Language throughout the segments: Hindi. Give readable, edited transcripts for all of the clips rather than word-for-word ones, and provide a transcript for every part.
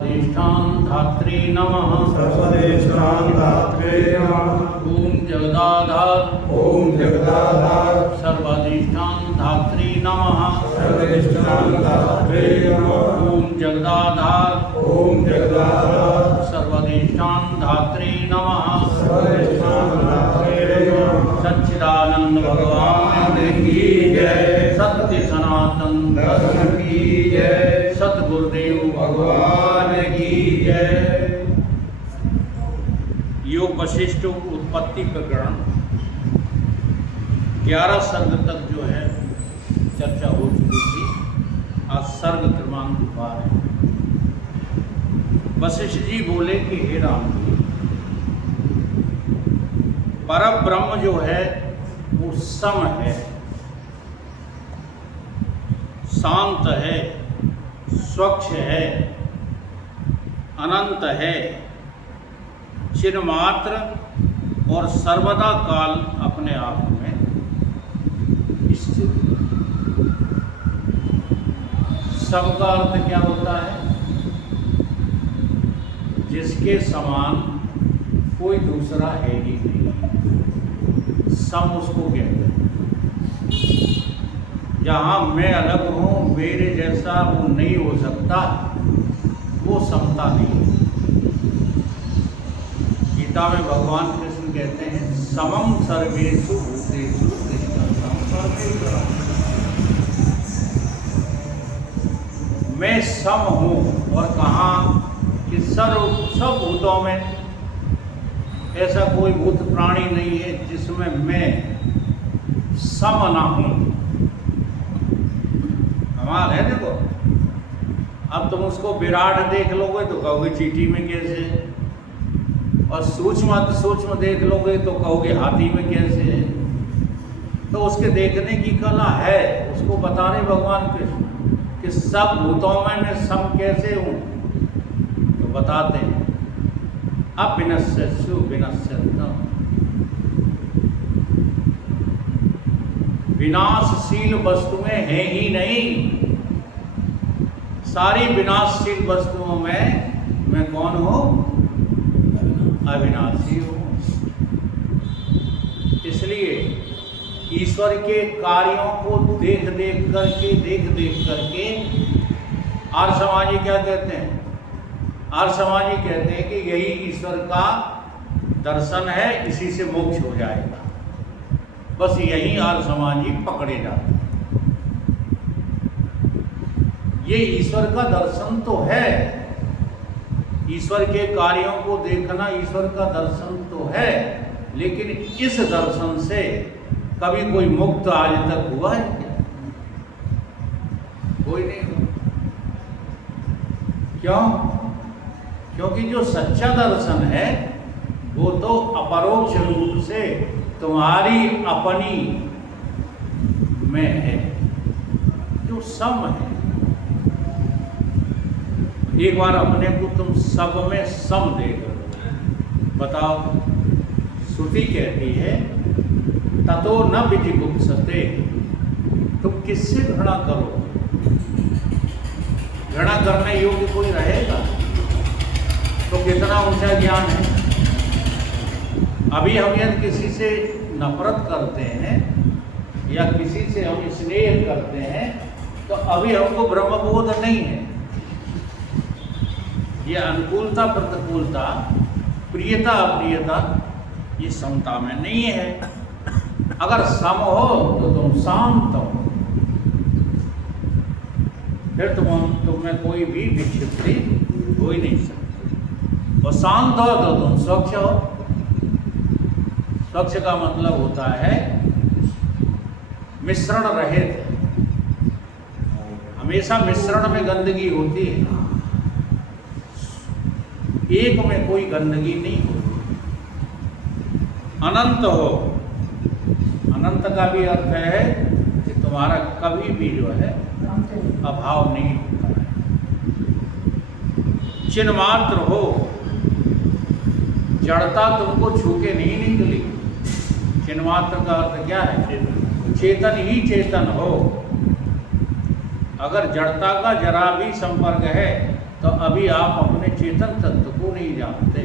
सर्वदेष्टां धात्रे नमः। सर्वदेष्टां धात्रे नमः। ओम जगदाधार ओम जगदाधार सर्वदेष्टां धात्रे नमः। सर्वदेष्टां धात्रे नमः। ओम जगदाधार ओम जगदाधार सर्वदेष्टां धात्रे नमः। सर्वदेष्टां धात्रे नमः। सच्चिदानंद भगवान की जय। सत्य सनातन दर्शन की जय। सतगुरुदेव भगवान की जय। योग वशिष्ठ उत्पत्ति प्रकरण 11 सर्ग तक जो है चर्चा हो चुकी थी। आज सर्ग क्रमांक 12 है। वशिष्ठ जी बोले कि हे राम जी, परम ब्रह्म जो है वो सम है, शांत है, स्वच्छ है, अनंत है, चिन्मात्र और सर्वदा काल अपने आप में स्थित है। सम का अर्थ क्या होता है? जिसके समान कोई दूसरा है ही नहीं, सम उसको कहते हैं। जहाँ मैं अलग हूँ, मेरे जैसा वो नहीं हो सकता, वो समता नहीं है। गीता में भगवान कृष्ण कहते हैं समम सर्वेषु भूतेषु तिष्ठन्तं सर्वेश्वरम्। मैं सम हूँ और कहा कि सब भूतों में ऐसा कोई भूत प्राणी नहीं है जिसमें मैं सम ना हूँ। कमाल है। देखो, अब तुम उसको विराट देख लोगे तो कहोगे चींटी में कैसे, और सूक्ष्म देख लोगे तो कहोगे हाथी में कैसे। तो उसके देखने की कला है, उसको बता रहे भगवान कृष्ण कि सब भूतों में मैं सम कैसे हूँ। तो बताते हैं अविनश्यत्सु विनश्यत्तम्। विनाशशील वस्तुएं हैं ही नहीं। सारी विनाशशील वस्तुओं में मैं कौन हूँ? अविनाशी हूँ। इसलिए ईश्वर के कार्यों को देख देख करके आर्य समाजी क्या कहते हैं? आर्य समाजी कहते हैं कि यही ईश्वर का दर्शन है, इसी से मोक्ष हो जाएगा। बस यही आर्य समाजी पकड़े जाते हैं। ये ईश्वर का दर्शन तो है, ईश्वर के कार्यों को देखना ईश्वर का दर्शन तो है, लेकिन इस दर्शन से कभी कोई मुक्त आज तक हुआ है क्या? कोई नहीं हुआ। क्यों? क्योंकि जो सच्चा दर्शन है वो तो अपरोक्ष रूप से तुम्हारी अपनी में है, जो सम है। एक बार अपने को तुम सब में सम देख लो। बताओ, श्रुति कहती है ततो न विजिगुप्सते। तुम किससे घृणा करो? घृणा करने योग्य कोई रहेगा तो कितना ऊंचा ज्ञान है। अभी हम यदि किसी से नफरत करते हैं या किसी से हम स्नेह करते हैं तो अभी हमको ब्रह्मबोध नहीं है। ये अनुकूलता प्रतिकूलता, प्रियता अप्रियता, ये समता में नहीं है। अगर सम हो तो तुम शांत हो, फिर तुम में कोई भी विक्षिप्ति हो ही नहीं सकती। और शांत हो तो तुम स्वच्छ हो। स्वच्छ का मतलब होता है मिश्रण रहित। हमेशा मिश्रण में गंदगी होती है, एक में कोई गंदगी नहीं होती। अनंत हो। अनंत का भी अर्थ है कि तुम्हारा कभी भी जो है अभाव नहीं होता है। चिन्मात्र हो। जड़ता तुमको छू के नहीं निकली। चिन्मात्र का अर्थ क्या है? चेतन ही चेतन हो। अगर जड़ता का जरा भी संपर्क है तो तो अभी आप अपने चेतन तत्व को नहीं जानते।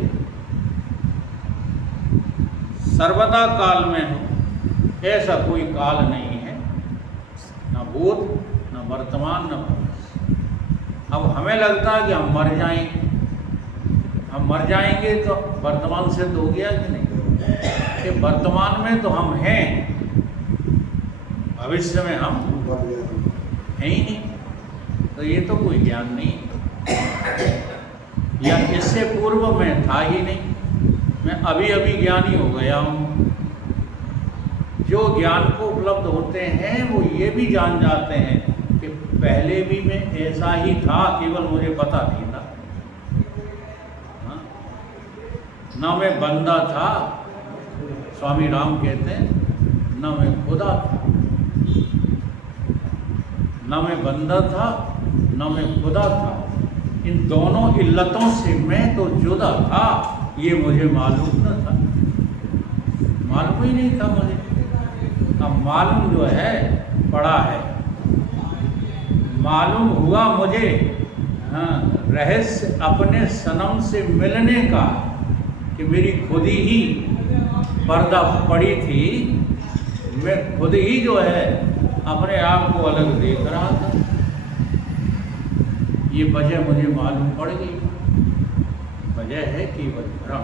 सर्वदा काल में हो, ऐसा कोई काल नहीं है, न भूत न वर्तमान न भविष्य। अब हमें लगता है कि हम मर जाएंगे, हम मर जाएंगे तो वर्तमान सिद्ध हो गया कि नहीं, कि वर्तमान में तो हम हैं, भविष्य में हम हैं ही नहीं। तो ये तो कोई ज्ञान नहीं, या इससे पूर्व मैं था ही नहीं, मैं अभी अभी ज्ञानी हो गया हूँ। जो ज्ञान को उपलब्ध होते हैं वो ये भी जान जाते हैं कि पहले भी मैं ऐसा ही था, केवल मुझे पता नहीं था। हाँ? न मैं बंदा था, स्वामी राम कहते हैं, न मैं खुदा था। न मैं बंदा था न मैं खुदा था, इन दोनों इल्लतों से मैं तो जुदा था, ये मुझे मालूम न था, मालूम ही नहीं था मुझे। अब मालूम जो है पड़ा है, मालूम हुआ मुझे रहस्य अपने सनम से मिलने का, कि मेरी खुद ही पर्दा पड़ी थी, मैं खुद ही जो है अपने आप को अलग देख रहा था। ये वजह मुझे मालूम पड़ गई, वजह है केवल भ्रम।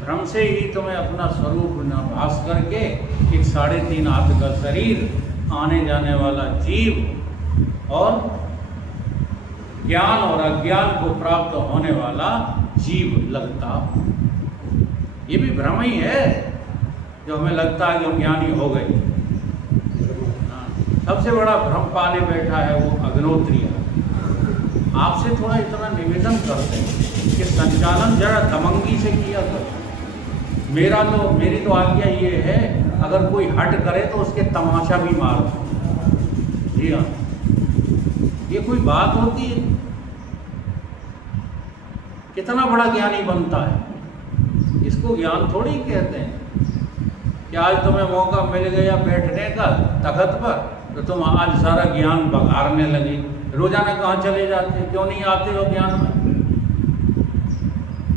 भ्रम से ही तो मैं अपना स्वरूप न भास करके एक 3.5 हाथ का शरीर, आने जाने वाला जीव और ज्ञान और अज्ञान को प्राप्त होने वाला जीव लगता। ये भी भ्रम ही है, जो हमें लगता है कि हम ज्ञानी हो गए। सबसे बड़ा भ्रम पाले बैठा है वो अग्नोत्रीय। आपसे थोड़ा इतना निवेदन करते हैं कि संचालन जरा दमंगी से किया करो। मेरी तो आज्ञा ये है, अगर कोई हट करे तो उसके तमाशा भी मार दो। जी हाँ, ये कोई बात होती है? कितना बड़ा ज्ञानी बनता है, इसको ज्ञान थोड़ी कहते हैं। कि आज तुम्हें मौका मिल गया बैठने का तख्त पर, तो तुम आज सारा ज्ञान बघारने लगे। रोजाना कहाँ चले जाते, क्यों नहीं आते हो ज्ञान में?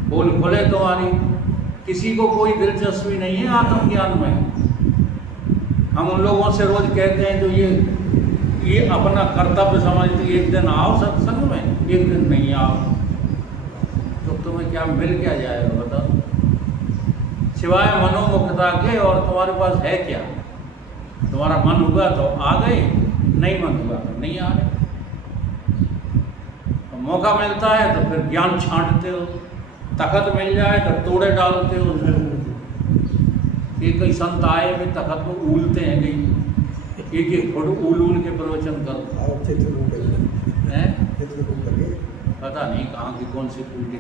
बोल खुले तुम्हारी, किसी को कोई दिलचस्पी नहीं है आत्मज्ञान में। हम उन लोगों से रोज कहते हैं जो ये अपना कर्तव्य समझते, एक दिन आओ सत्संग में, एक दिन नहीं आओ, तो तुम्हें क्या मिल क्या जाएगा बताओ, सिवाय मनोमुग्धता के? और तुम्हारे पास है क्या? तुम्हारा मन हुआ तो आ गए, नहीं मन हुआ तो नहीं आ गए। तो मौका मिलता है तो फिर ज्ञान छांटते हो, तख्त मिल जाए तो तोड़े डालते हो। ये कई संत आए भी तख्त को ऊलते हैं, कहीं एक फोटो ऊल के प्रवचन करो। पता नहीं कहाँ की कौन सी फूल की।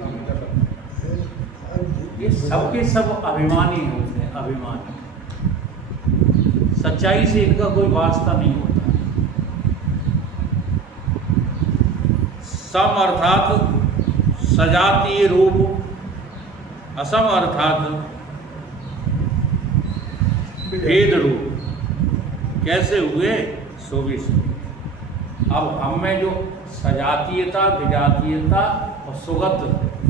ये सबके सब अभिमानी होते हैं, अभिमानी। सच्चाई से इनका कोई वास्ता नहीं होता। सम अर्थात सजातीय रूप, असम अर्थात भेद रूप। कैसे हुए? सो भी सो। अब हम में जो सजातीयता, विजातीयता और सुगत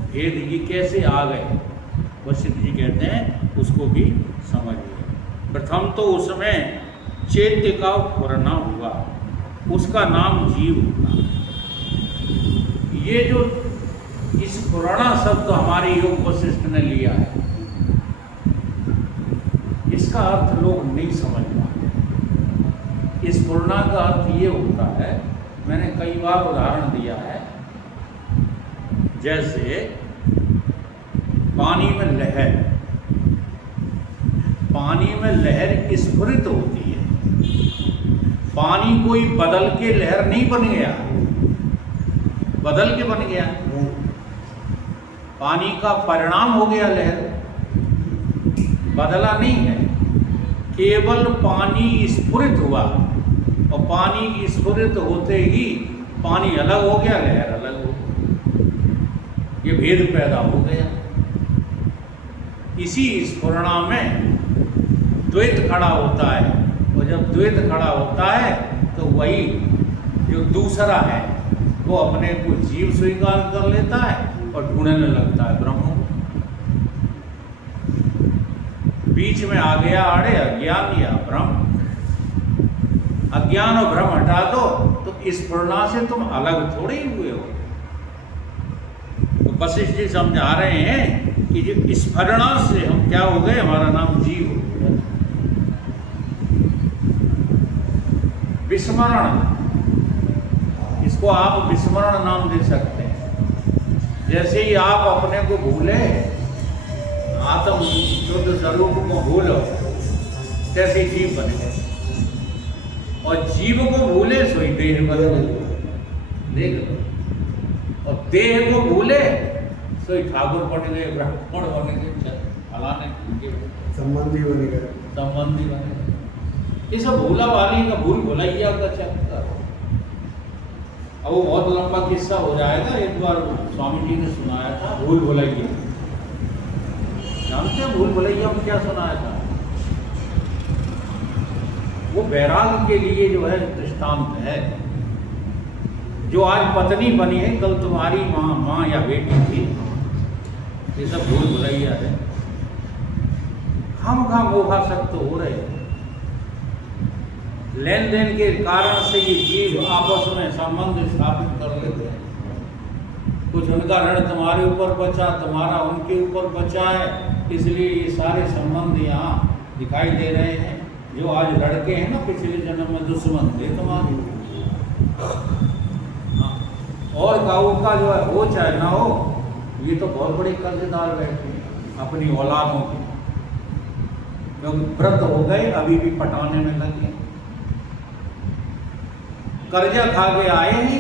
भेद ये कैसे आ गए, वशिष्ठ जी कहते हैं उसको भी समझिए। प्रथम तो उसमें चैत्य का फुरना हुआ, उसका नाम जीव हुआ। ये जो इस पुराना शब्द हमारे योग वशिष्ठ ने लिया है, इसका अर्थ लोग नहीं समझ पाते। इस पुराना का अर्थ ये होता है, मैंने कई बार उदाहरण दिया है, जैसे पानी में लहर, पानी में लहर स्फुरित होती है। पानी कोई बदल के लहर नहीं बन गया, बदल के बन गया, पानी का परिणाम हो गया लहर, बदला नहीं है। केवल पानी स्फुरित हुआ, और पानी स्फुरित होते ही पानी अलग हो गया, लहर अलग हो गई। ये भेद पैदा हो गया। इसी स्फुरणा में द्वैत खड़ा होता है, और जब द्वैत खड़ा होता है तो वही जो दूसरा है वो अपने को जीव स्वीकार कर लेता है और ढूंढने लगता है ब्रह्म को। बीच में आ गया आड़े अज्ञान या भ्रम। अज्ञान और भ्रम हटा दो तो इस स्फुरना से तुम अलग थोड़े ही हुए हो। तो वशिष्ठ जी समझा रहे हैं कि जो स्फुरना से हम क्या हो गए, हमारा नाम जीव हो गया। विस्मरण, इसको आप विस्मरण नाम दे सकते हैं। जैसे ही आप अपने को भूले, आत्म शुद्ध स्वरूप को भूलो, तैसे जीव बन गए। और जीव को भूले सोई देह बन गए, देख लो। और देह को भूले सोई ठाकुर बन गए, ब्राह्मण बन गए, फलाने संबंधी बन गए, संबंधी बन गए। ये सब भूला वाली का भूल भुलैया का चक्कर। अब वो बहुत लंबा किस्सा हो जाएगा। एक बार स्वामी जी ने सुनाया था भूल भुलैया। जानते हैं भूल भुलैया में क्या सुनाया था? वो वैराग के लिए जो है दृष्टांत है। जो आज पत्नी बनी है, कल तुम्हारी माँ या बेटी थी। ये सब भूल भुलैया है। हम मोहासक्त हो रहे हैं। लेन देन के कारण से ये जीव आपस में संबंध स्थापित कर लेते हैं। कुछ उनका ऋण तुम्हारे ऊपर बचा, तुम्हारा उनके ऊपर बचा है, इसलिए ये सारे संबंध यहाँ दिखाई दे रहे हैं। जो आज लड़के हैं ना, पिछले जन्म में दुश्मन थे तुम्हारे। और गाँव का जो है हो चाहे ना हो, ये तो बहुत बड़े कर्जदार बैठे हैं अपनी औलादों के, क्योंकि व्रत हो गए, अभी भी पटाने में लगे। कर्जा खा के आए ही।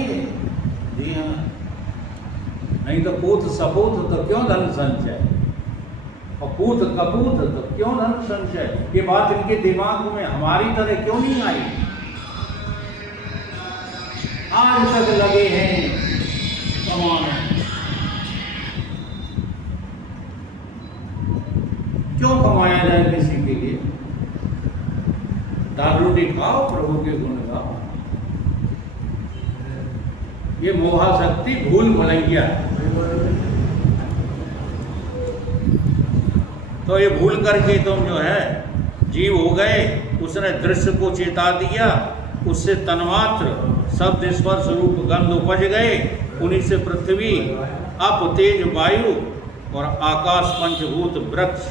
जी हाँ, नहीं तो पूत सपूत तो क्यों धन संचय, और पूत कपूत तो क्यों धन संचय। ये बात इनके दिमाग में हमारी तरह क्यों नहीं आई? आज तक लगे हैं कमाने। क्यों कमाया जाए किसी के लिए? दाल रोटी खाओ, प्रभु के गुण गाओ। ये मोहाशक्ति भूल भुलैया है। तो ये भूल करके तुम जो है जीव हो गए। उसने दृश्य को चेता दिया, उससे तन्मात्र शब्द स्पर्श रूप गंध उपज गए। उन्हीं से पृथ्वी, अप, तेज, वायु और आकाश पंचभूत वृक्ष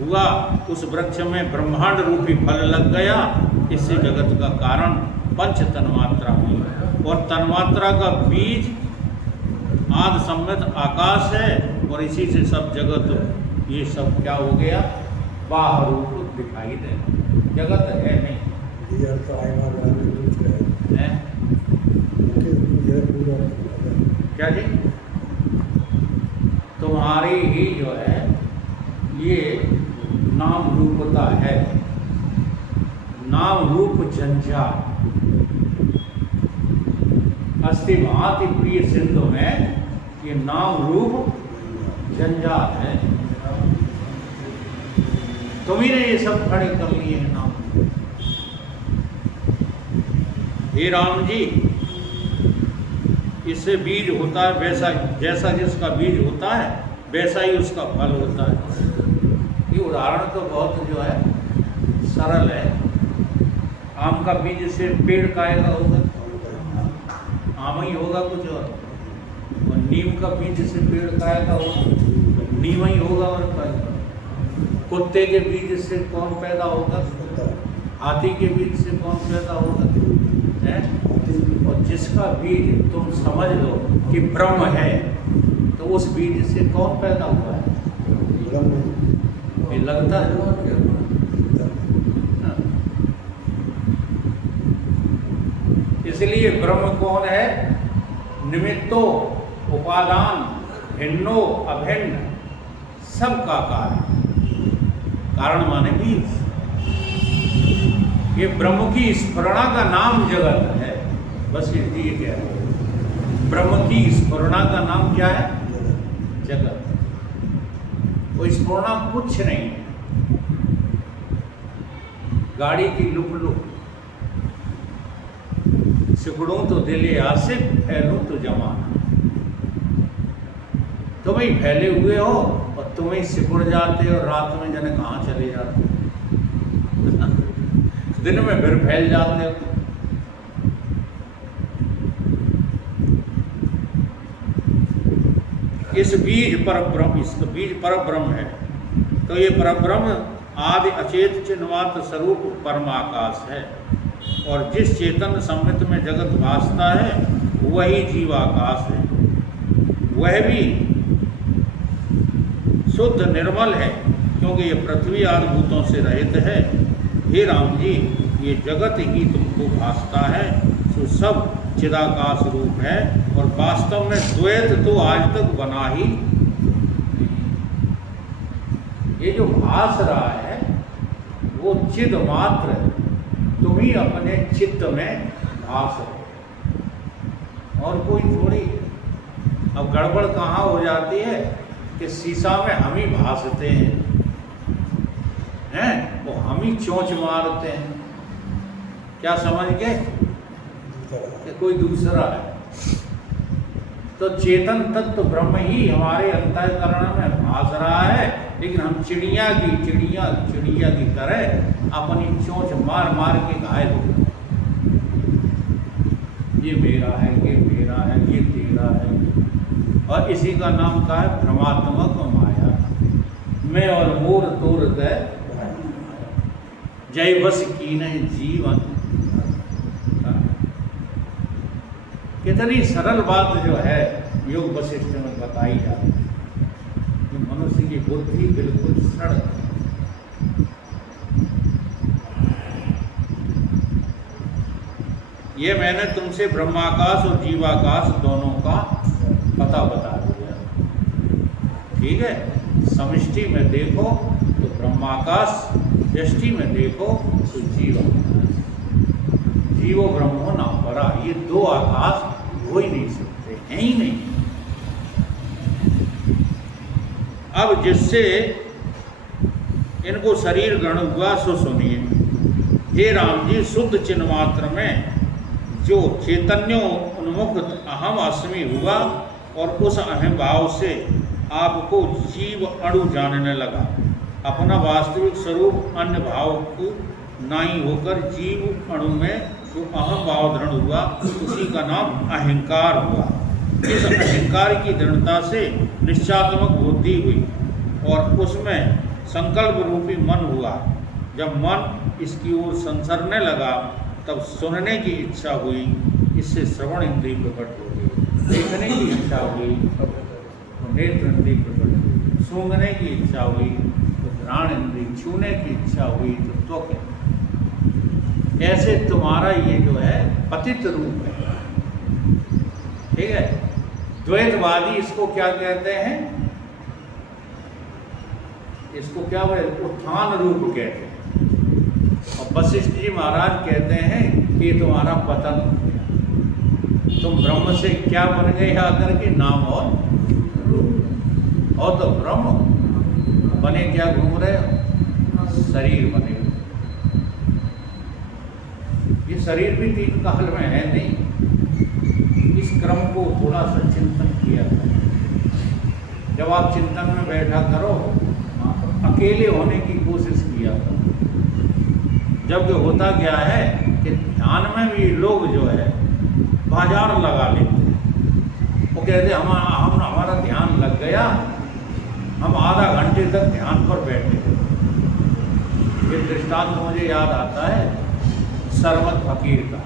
हुआ। उस वृक्ष में ब्रह्मांड रूपी फल लग गया। इससे जगत का कारण पंच तन्मात्रा हुई। और तन्मात्रा का बीज आदि सम्मित आकाश है, और इसी से सब जगत, ये सब क्या हो गया? बाहर रूप दिखाई दे। जगत है नहीं। क्या जी? तुम्हारी ही जो है ये नाम रूपता है। नाम रूप जंजाल। अस्थि भांति प्रिय सिंधु में ये नाम रूप जंजाल है। तुम्ही ने ये सब खड़े कर लिए हैं नाम। हे राम जी, इससे बीज होता है वैसा, जैसा जिसका बीज होता है वैसा ही उसका फल होता है। ये उदाहरण तो बहुत जो है सरल है। आम का बीज से पेड़ कायेगा होगा, आम ही होगा कुछ और नीम का बीज से पेड़ कायेगा होगा, नीम ही होगा और कायेगा। कुत्ते के बीज से कौन पैदा होगा? हाथी के बीज से कौन पैदा होगा? है? और जिसका बीज तुम समझ लो कि ब्रह्म है, तो उस बीज से कौन पैदा हुआ है? ये लगता है। इसलिए ब्रह्म कौन है? निमित्तो उपादान भिन्नो अभिन्न, सबका कारण। कारण माने बीज। ये ब्रह्म की स्फुरणा का नाम जगत है। बस ये क्या है? ब्रह्म की स्फुरणा का नाम क्या है? जगत। वो स्फुरणा कुछ नहीं है। गाड़ी की लुक लुक, सिकुड़ूं तो दिल आसिफ, फैलूं तो जमाना। तुम ही फैले हुए हो और तुम ही सिकुड़ जाते हो, रात में जाने कहाँ चले जाते हो। दिन में फिर फैल जाते हो। इस बीज पर ब्रह्म, इसका बीज पर ब्रह्म है। तो ये पर ब्रह्म आदि अचेत चिन्हमात्र स्वरूप परमाकाश है, और जिस चेतन सम्मित में जगत भासता है वही जीवाकाश है। वह भी शुद्ध निर्मल है, क्योंकि ये पृथ्वी आदि भूतों से रहित है। हे राम जी, ये जगत ही तुमको भासता है, तो सब चिदाकाश रूप है, और वास्तव में द्वैत तो आज तक बना ही नहीं। ये जो भास रहा है वो चिद मात्र है, तुम ही अपने चित्त में भास रहे, और कोई थोड़ी है। अब गड़बड़ कहाँ हो जाती है कि शीशा में हम ही भासते हैं, वो हम ही चोंच मारते हैं, क्या समझ गए कि कोई दूसरा है। तो चेतन तत्व ब्रह्म ही हमारे अंतःकरण में भास रहा है, लेकिन हम चिड़िया की तरह अपनी चोंच मार मार के घायल हो गए। ये मेरा है, ये मेरा है, ये तेरा है, और इसी का नाम का है भ्रमात्मक माया। मैं और मोर तोर दे जय बस की नहीं जीवन। कितनी सरल बात जो है योग वशिष्ठ में बताई जाती है, कि मनुष्य की बुद्धि बिल्कुल सड़ है। ये मैंने तुमसे ब्रह्माकाश और जीवाकाश दोनों का पता बता दिया, ठीक है। समष्टि में देखो तो ब्रह्माकाश, व्यष्टि में देखो तो जीवाकाश। जीवो ब्रह्मो ना परा, ये दो आकाश हो ही नहीं सकते, हैं ही नहीं। अब जिससे इनको शरीर ग्रहण हुआ सो सुनिए। हे राम जी, शुद्ध चिन्ह मात्र में जो चैतन्यो उन्मुख अहम अस्मि हुआ, और उस अहम भाव से आपको जीव अणु जानने लगा। अपना वास्तविक स्वरूप अन्य भाव को नहीं होकर जीव अणु में जो अहम भाव दृढ़ हुआ, उसी का नाम अहंकार हुआ। इस अहंकार की दृढ़ता से निश्चयात्मक बुद्धि हुई, और उसमें संकल्प रूपी मन हुआ। जब मन इसकी ओर संसरने लगा, तब सुनने की इच्छा हुई, इससे श्रवण इंद्रिय प्रकट हो गई। देखने की इच्छा हुई तो नेत्र इंद्रिय प्रकट हुई। सूंघने की इच्छा हुई तो घ्राण इंद्रिय, छूने की इच्छा हुई तो त्वक। ऐसे तुम्हारा ये जो है पतित रूप है, ठीक है। द्वैतवादी इसको क्या कहते हैं, इसको क्या बोले, उत्थान रूप कहते हैं। और वशिष्ठ जी महाराज कहते हैं कि ये तुम्हारा पतन हो गया, तुम ब्रह्म से क्या बन गए आकर के, नाम और रूप। और तो ब्रह्म बने क्या घूम रहे हो, शरीर बने। ये शरीर भी तीन काल में है नहीं। इस क्रम को थोड़ा सा चिंतन किया करो। जब आप चिंतन में बैठा करो, अकेले होने की कोशिश किया करो। जब होता क्या है कि ध्यान में भी लोग जो है बाजार लगा लेते हैं। वो कहते हम हमारा ध्यान लग गया, हम आधा घंटे तक ध्यान पर बैठे। ये दृष्टांत मुझे याद आता है सरमत फकीर का।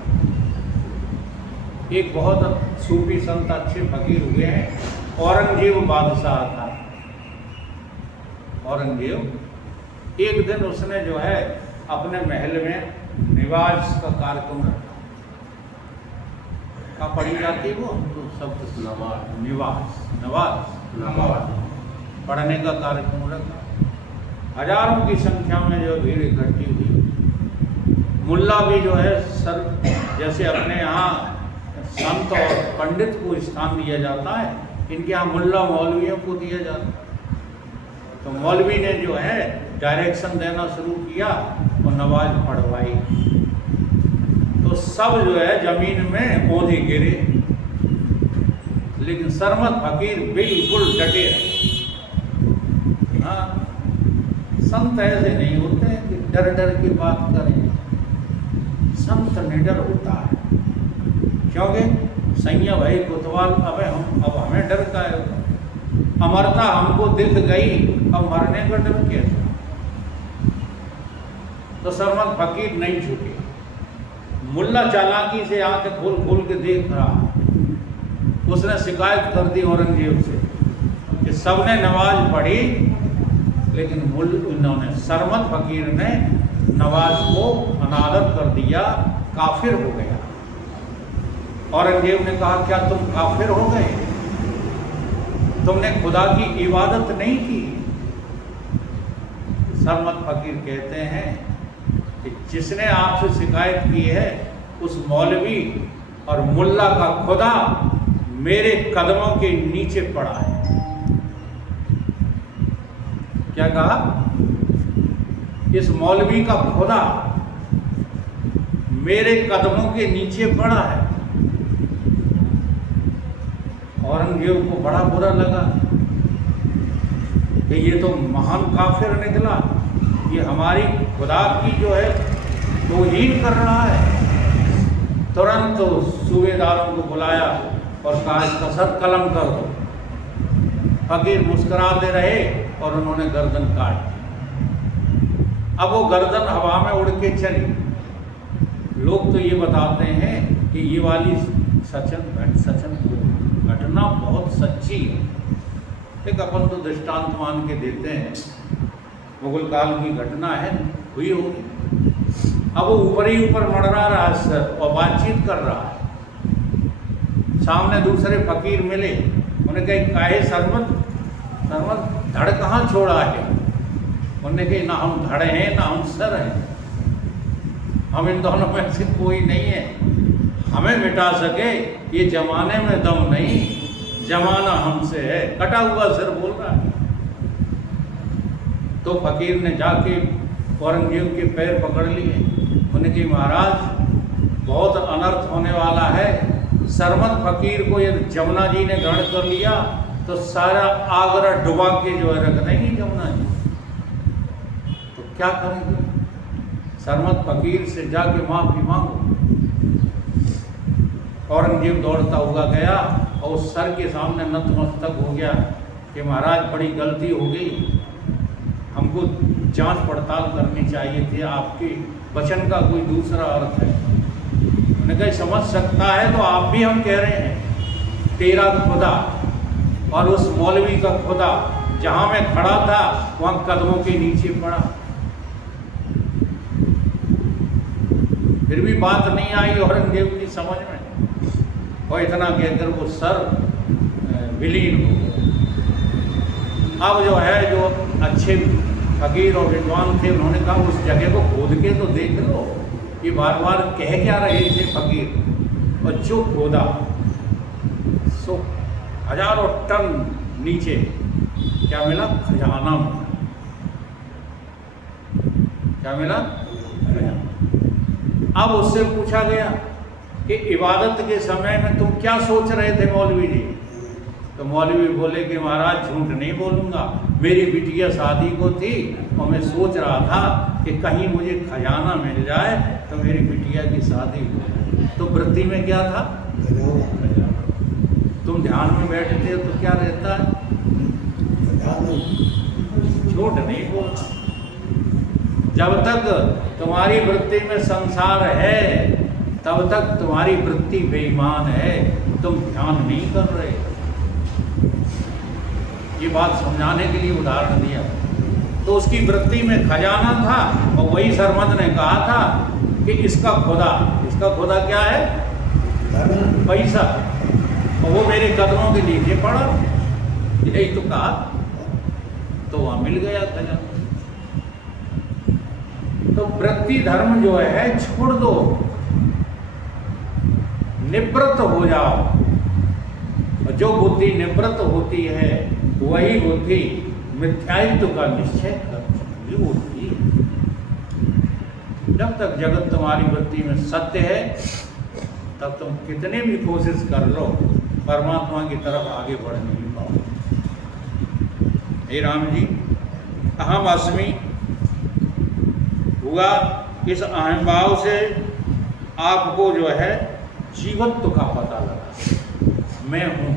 एक बहुत सूफी संत अच्छे फकीर हुए हैं, औरंगजेब बादशाह था। औरंगजेब एक दिन उसने जो है अपने महल में निवास का कार्यक्रम रखा। क्या पढ़ी जाती है वो तो शब्द निवास पढ़ने का कार्यक्रम रखा। हजारों की संख्या में जो भीड़ इकट्ठी हुई। मुल्ला भी जो है सर, जैसे अपने यहाँ संत और पंडित को स्थान दिया जाता है, इनके यहाँ मुल्ला मौलवियों को दिया जाता है। तो मौलवी ने जो है डायरेक्शन देना शुरू किया और नमाज पढ़वाई। तो तो सब जो है जमीन में ओंधे गिरे, लेकिन सरमत फकीर बिल्कुल डटे रहे। हाँ, संत ऐसे नहीं होते हैं कि डर डर की बात करें। संत निडर होता है, क्योंकि सैया भाई कोतवाल अब हमें डर का है। अमरता हमको दिख गई, अब मरने का डर क्या था। तो सरमत फकीर नहीं झुके। मुल्ला चालाकी से आंखें खोल खोल के देख रहा। उसने शिकायत कर दी औरंगजेब से कि सबने नमाज पढ़ी, लेकिन इन्होंने सरमत फकीर ने नवाज को अनादर कर दिया, काफिर हो गया। औरंगजेब ने कहा, क्या तुम काफिर हो गए? तुमने खुदा की इबादत नहीं की? सरमत फकीर कहते हैं कि जिसने आपसे शिकायत की है उस मौलवी और मुल्ला का खुदा मेरे कदमों के नीचे पड़ा है। क्या कहा? इस मौलवी का खुदा मेरे कदमों के नीचे पड़ा है। औरंगजेब को बड़ा बुरा लगा कि ये तो महान काफिर निकला, ये हमारी खुदा की जो है तौहीन कर रहा है। तुरंत तो सूबेदारों को बुलाया और कहा, इसका सर कलम कर दो। फकीर मुस्कुराते रहे और उन्होंने गर्दन काट दी। अब वो गर्दन हवा में उड़ के चली। लोग तो ये बताते हैं कि ये वाली सचन घटना बहुत सच्ची है। एक अपन तो दृष्टांत मान के देते हैं, मुगल काल की घटना है, हुई होगी। अब वो ऊपर ही ऊपर मड़रा रहा है सर और बातचीत कर रहा है। सामने दूसरे फकीर मिले, उन्हें कहे, काहे सरमत धड़ कहाँ छोड़ा है? उन्होंने कही, ना हम धड़ हैं ना हम सर हैं, हम इन दोनों में से कोई नहीं है। हमें मिटा सके ये जमाने में दम नहीं, जमाना हमसे है। कटा हुआ सिर बोल रहा है। तो फकीर ने जाके औरंगजेब के पैर पकड़ लिए। उन्होंने कहा, महाराज बहुत अनर्थ होने वाला है। सरमत फकीर को यदि जमुना जी ने ग्रहण कर लिया तो सारा आगरा डुबा के जो है रख देंगी जमुना जी, तो क्या करेंगे? सरमत फकीर से जाके माफी मांगो। औरंगजेब दौड़ता हुआ गया और उस सर के सामने नतमस्तक हो गया कि महाराज बड़ी गलती हो गई, हमको जांच पड़ताल करनी चाहिए थी, आपके वचन का कोई दूसरा अर्थ है। मैंने कहा, समझ सकता है तो आप भी हम कह रहे हैं, तेरा खुदा और उस मौलवी का खुदा जहां मैं खड़ा था वहां कदमों के नीचे पड़ा। फिर भी बात नहीं आई औरंगजेब की समझ में, और इतना कहकर वो सर विलीन हो गया। अब जो है, जो अच्छे फकीर और विद्वान थे, उन्होंने कहा, उस जगह को खोद के तो देख लो, ये बार बार कह क्या रहे थे फकीर। और जो खोदा सो हजारों टन नीचे क्या मिला? खजाना मिला। क्या मिला? खजाना। अब उससे पूछा गया कि इबादत के समय में तुम क्या सोच रहे थे मौलवी जी? तो मौलवी बोले कि महाराज झूठ नहीं बोलूँगा, मेरी बिटिया शादी को थी और मैं सोच रहा था कि कहीं मुझे खजाना मिल जाए तो मेरी बिटिया की शादी हो। तो वृत्ति में क्या था? तुम ध्यान में बैठते हो तो क्या रहता है? झूठ नहीं बोलना। जब तक तुम्हारी वृत्ति में संसार है तब तक तुम्हारी वृत्ति बेईमान है, तुम ध्यान नहीं कर रहे। ये बात समझाने के लिए उदाहरण दिया। तो उसकी वृत्ति में खजाना था और वही सरमत ने कहा था कि इसका खुदा क्या है? पैसा, और वो मेरे कदमों के नीचे पड़ा। यही तो कहा, तो वहां मिल गया खजाना। तो वृत्ति धर्म जो है छोड़ दो, निवृत्त हो जाओ। और जो बुद्धि निवृत्त होती है वही बुद्धि मिथ्यात्व का निश्चय करती होती है। जब तक जगत तुम्हारी वृत्ति में सत्य है, तब तुम कितने भी कोशिश कर लो, परमात्मा की तरफ आगे बढ़ नहीं पाओ। हे राम जी, अहम अस्मि हुआ, इस अहम भाव से आपको जो है जीवत्व का पता लगा। मैं हूँ।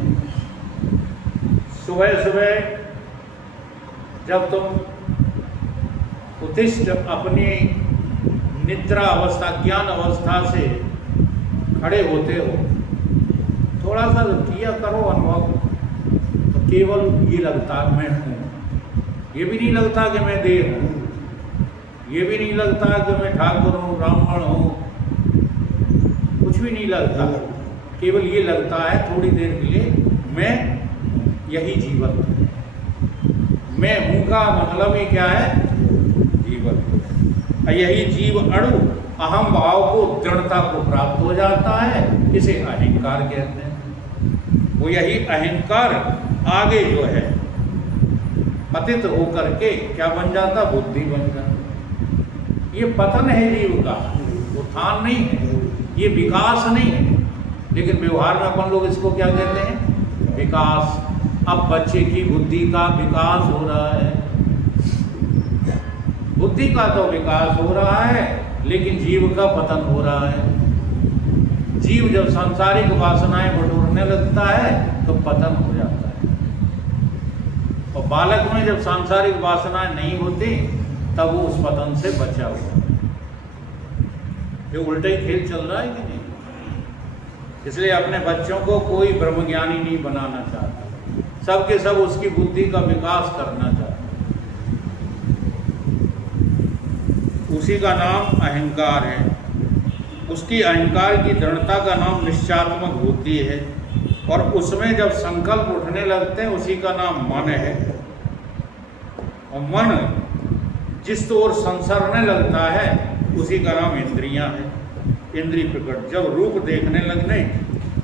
सुबह सुबह जब तुम उत्तिष्ठ अपनी निद्रा अवस्था, ज्ञान अवस्था से खड़े होते हो, थोड़ा सा किया करो अनुभव, तो केवल ये लगता मैं हूँ। ये भी नहीं लगता कि मैं देह हूँ, ये भी नहीं लगता कि मैं ठाकुर हूँ, ब्राह्मण हूँ, कुछ भी नहीं लगता। केवल ये लगता है थोड़ी देर के लिए मैं, यही जीवन है। मैं हूँ का मतलब ही क्या है? जीवन। यही जीव अणु अहम भाव को, दृढ़ता को प्राप्त हो जाता है, इसे अहंकार कहते हैं। वो यही अहंकार आगे जो है पतित होकर के क्या बन जाता? बुद्धि बन जाता। ये पतन है जीव का, उत्थान नहीं है, ये विकास नहीं है। लेकिन व्यवहार में अपन लोग इसको क्या कहते हैं? विकास। अब बच्चे की बुद्धि का विकास हो रहा है, बुद्धि का तो विकास हो रहा है, लेकिन जीव का पतन हो रहा है। जीव जब सांसारिक वासनाएं बटोरने लगता है तो पतन हो जाता है। और बालक में जब सांसारिक वासनाएं नहीं होती, तब वो उस पतन से बचा हुआ है। ये उल्टा ही खेल चल रहा है कि नहीं? इसलिए अपने बच्चों को कोई ब्रह्मज्ञानी नहीं बनाना चाहता, सबके सब उसकी बुद्धि का विकास करना चाहता। उसी का नाम अहंकार है। उसकी अहंकार की दृढ़ता का नाम निश्चयात्मक होती है, और उसमें जब संकल्प उठने लगते हैं उसी का नाम मन है। और मन जिस ओर संसरने लगता है उसी का नाम इंद्रियां है। इंद्रिय प्रकट जब रूप देखने लगने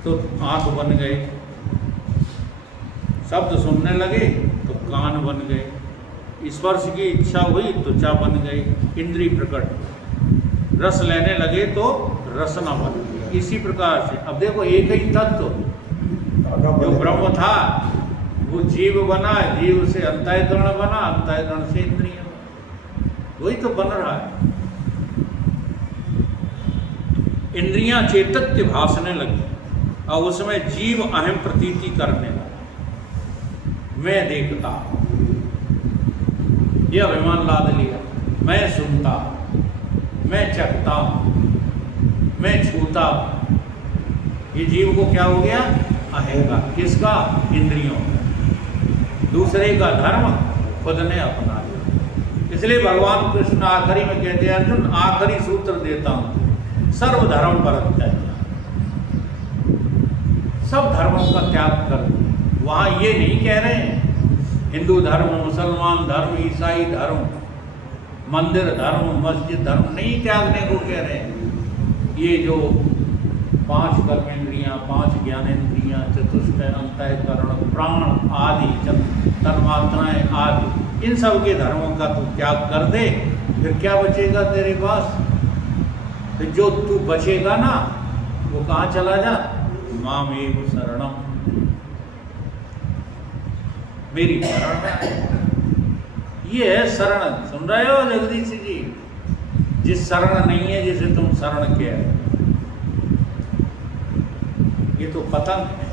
तो आंख बन गए, शब्द सुनने लगे तो कान बन गए, स्पर्श की इच्छा हुई तो त्वचा बन गई, इंद्रिय प्रकट, रस लेने लगे तो रसना बन गई। इसी प्रकार से अब देखो, एक ही तत्व जो ब्रह्म था वो जीव बना, जीव से अंतःकरण बना, अंतःकरण से इंद्रिय, वही तो बन रहा है। इंद्रियां चेतत्य भासने लगी और उसमें जीव अहम प्रतीति करने लगा। मैं देखता, ये अभिमान लाद लिया, मैं सुनता, मैं चखता, मैं छूता। ये जीव को क्या हो गया? अहंकार। किसका? इंद्रियों का। दूसरे का धर्म खुद ने अपना लिया। इसलिए भगवान कृष्ण आखिरी में कहते हैं, अर्जुन आखिरी सूत्र देता हूं, सर्वधर्म परित्याग, सब धर्मों का त्याग कर दो। वहाँ ये नहीं कह रहे हैं हिंदू धर्म, मुसलमान धर्म, ईसाई धर्म, मंदिर धर्म, मस्जिद धर्म नहीं त्यागने को कह रहे हैं। ये जो 5 कर्मेंद्रियाँ, 5 ज्ञानेंद्रियाँ, चतुष्ट अंतःकरण, प्राण आदि, तन्मात्राएँ आदि, इन सब के धर्मों का तू त्याग कर दे, फिर क्या बचेगा तेरे पास? तो जो तू बचेगा ना, वो कहाँ चला जा? मामेव शरणम, मेरी शरण। ये है शरण। सुन रहे हो जगदीश जी? जिस शरण नहीं है जिसे तुम शरण किया, ये तो पतन है।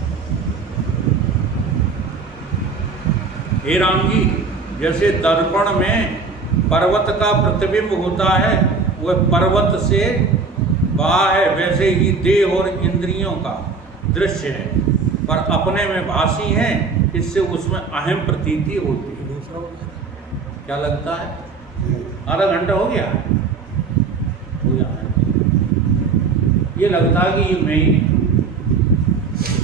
हे राम जी, जैसे दर्पण में पर्वत का प्रतिबिंब होता है, वह पर्वत से बाहर है, वैसे ही देह और इंद्रियों का दृश्य है, पर अपने में भासी हैं, इससे उसमें अहम प्रतीति होती है। दूसरा क्या लगता है? आधा घंटा हो गया, हो जाए ये लगता है कि ये मैं ही नहीं,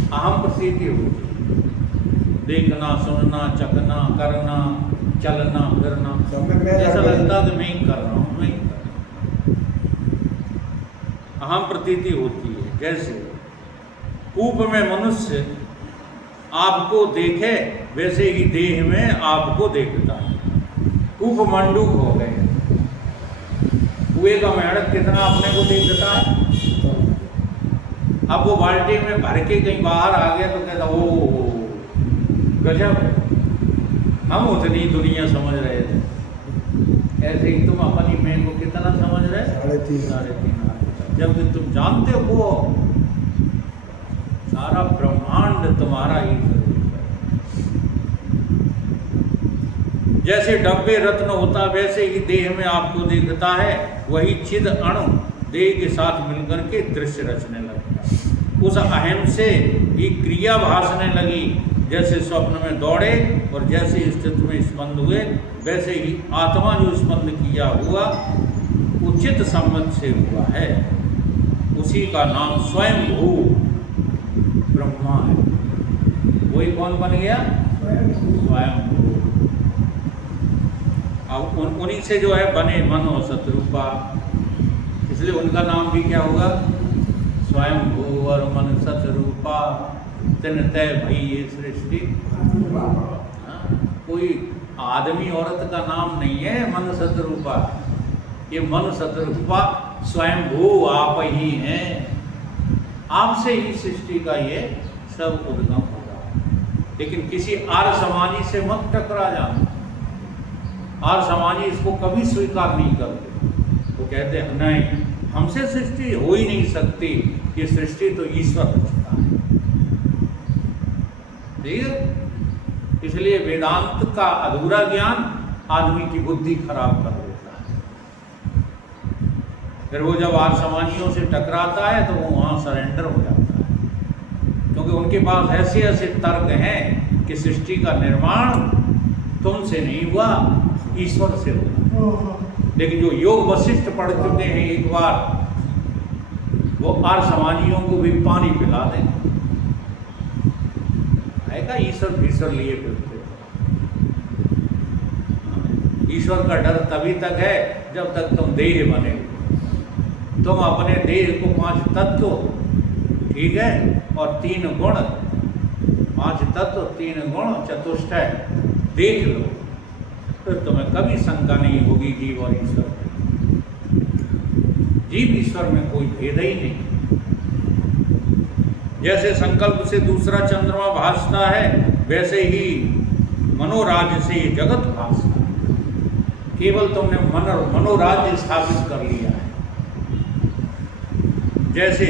अहम प्रतीति होती है। देखना, सुनना, चखना, करना, चलना, फिरना, ऐसा लगता है कि मैं ही कर रहा हूँ, मैं ही कर रहा हूँ। अहम प्रतीति होती है। जैसे कूप में मनुष्य आपको देखे, वैसे ही देह में आपको देखता है। कूप मंडूक हो गए, कुएं का मेढ़क कितना अपने को देखता है। अब वो बाल्टी में भर के कहीं बाहर आ गया तो कहता ओ गजब है, हम उतनी दुनिया समझ रहे थे। ऐसे ही तुम अपनी में को कितना समझ रहे? 3.5 जब तुम जानते हो सारा ब्रह्मांड तुम्हारा ही स्वरूप है। जैसे डब्बे रत्न होता वैसे ही देह में आपको दिखता है, वही चिद अणु देह के साथ मिलकर के दृश्य रचने लगता। उस अहम से ही क्रिया भासने लगी, जैसे स्वप्न में दौड़े और जैसे स्थिति में स्पंद हुए, वैसे ही आत्मा जो स्पंद किया हुआ उचित सम्मत से हुआ है, उसी का नाम स्वयं भू ब्रह्मा है। वही कौन बन गया? स्वयं भू। अब उन्हीं से जो है बने मनो सतरूपा, इसलिए उनका नाम भी क्या होगा? स्वयं भू और मन सतरूपा तिन तय भई ये सृष्टि। कोई आदमी औरत का नाम नहीं है मन सतरूपा, ये मन सतरूपा स्वयं भू आप ही हैं। आपसे ही सृष्टि का ये सब उद्गम होगा। लेकिन किसी आर्य समाजी से मत टकरा जाना। आर्य समाजी इसको कभी स्वीकार नहीं करते। वो कहते हैं नहीं, हमसे सृष्टि हो ही नहीं सकती, ये सृष्टि तो ईश्वर रचता है। ठीक है? इसलिए वेदांत का अधूरा ज्ञान आदमी की बुद्धि खराब कर देता है। फिर वो जब आर्य समाजियों से टकराता है तो वो वहाँ सरेंडर हो जाता है, क्योंकि उनके पास ऐसे ऐसे तर्क हैं कि सृष्टि का निर्माण तुमसे नहीं हुआ, ईश्वर से हुआ। लेकिन जो योग वशिष्ठ पढ़ चुके हैं एक बार, वो आर्य समाजियों को भी पानी पिला दें। आएगा ईश्वर भीश्वर लिए फिरते। ईश्वर का डर तभी तक है जब तक तुम देह बने। तुम अपने देह को 5 तत्व, ठीक है, और 3 गुण, 5 तत्व 3 गुण चतुष्टय देख लो, फिर तुम्हें कभी शंका नहीं होगी जीव और ईश्वर में। जीव ईश्वर में कोई भेद ही नहीं। जैसे संकल्प से दूसरा चंद्रमा भासता है, वैसे ही मनोराज्य से ये जगत भासता है। केवल तुमने मनोराज्य स्थापित कर लिया है। जैसे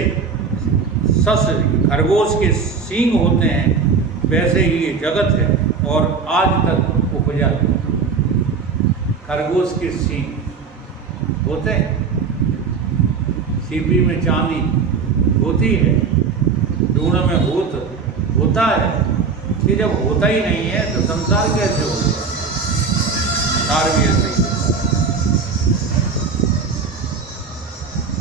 सस खरगोश के सींग होते हैं, वैसे ही ये जगत है और आज तक उपजा। खरगोश के सींग होते हैं, सीपी में चांदी होती है, ढूंढ में भूत होता है। ये जब होता ही नहीं है तो संसार कैसे होगा? संसार भी ऐसे ही।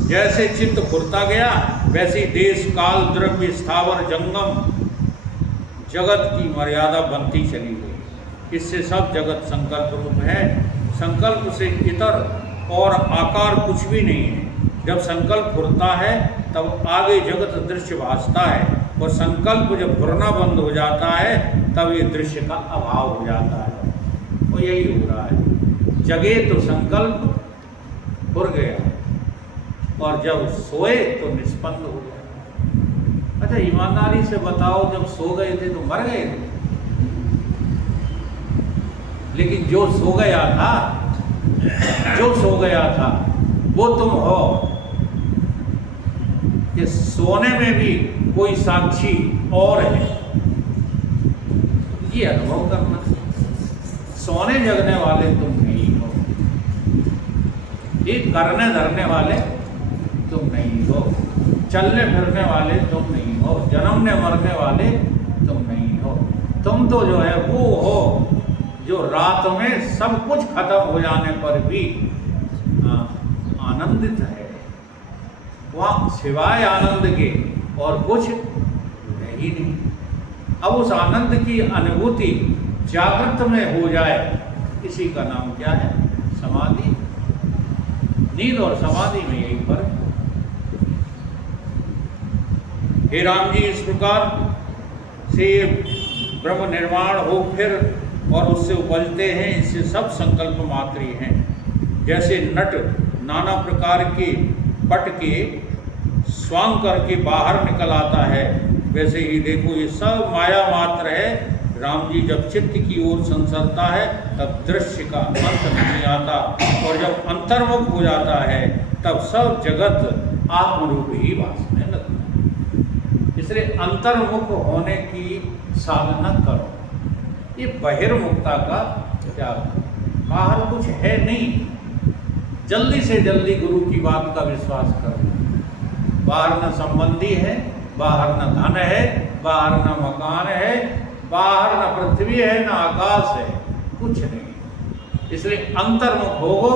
जैसे चित्त फुरता गया, वैसे ही देश काल द्रव्य स्थावर जंगम जगत की मर्यादा बनती चली गई। इससे सब जगत संकल्प रूप है। संकल्प से इतर और आकार कुछ भी नहीं है। जब संकल्प फुरता है तब आगे जगत दृश्य भासता है, और संकल्प जब फुरना बंद हो जाता है तब ये दृश्य का अभाव हो जाता है। तो यही हो रहा है। जगे तो संकल्प फुर गया, और जब सोए तो निष्पन्न हो गया। अच्छा ईमानदारी से बताओ, जब सो गए थे तो मर गए थे? लेकिन जो सो गया था वो तुम हो। कि सोने में भी कोई साक्षी और है, ये अनुभव करना। सोने जगने वाले तुम नहीं हो, ये करने धरने वाले तुम नहीं हो, चलने फिरने वाले तुम नहीं हो, जन्मने मरने वाले तुम नहीं हो। तुम तो जो है वो हो जो रात में सब कुछ खत्म हो जाने पर भी आनंदित है। वहाँ सिवाय आनंद के और कुछ है ही नहीं। अब उस आनंद की अनुभूति जागृत में हो जाए, इसी का नाम क्या है? समाधि। नींद और समाधि में यही फर्क है। हे राम जी, इस प्रकार से ब्रह्म निर्माण हो फिर और उससे उपजते हैं, इससे सब संकल्प मात्र ही हैं। जैसे नट नाना प्रकार के पट के स्वांग करके बाहर निकल आता है, वैसे ही देखो ये सब माया मात्र है। राम जी जब चित्त की ओर संसरता है तब दृश्य का अंत नहीं आता, और जब अंतर्मुख हो जाता है तब सब जगत आत्मरूप ही वासने लगता है। इसलिए अंतर्मुख होने की साधना करो। ये बहिर्मुखता का क्या, बाहर कुछ है नहीं, जल्दी से जल्दी गुरु की बात का विश्वास करो। बाहर न संबंधी है, बाहर न धन है, बाहर न मकान है, बाहर न पृथ्वी है, न आकाश है, कुछ नहीं। इसलिए अंतर्मुख होगो,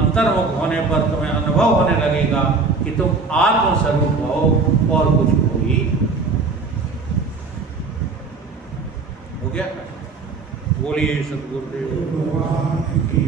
अंतर्मुख होने पर तुम्हें अनुभव होने लगेगा कि तुम आत्मस्वरूप हो और कुछ हो ही। हो गया? बोलिए सतगुरुदेव भगवान की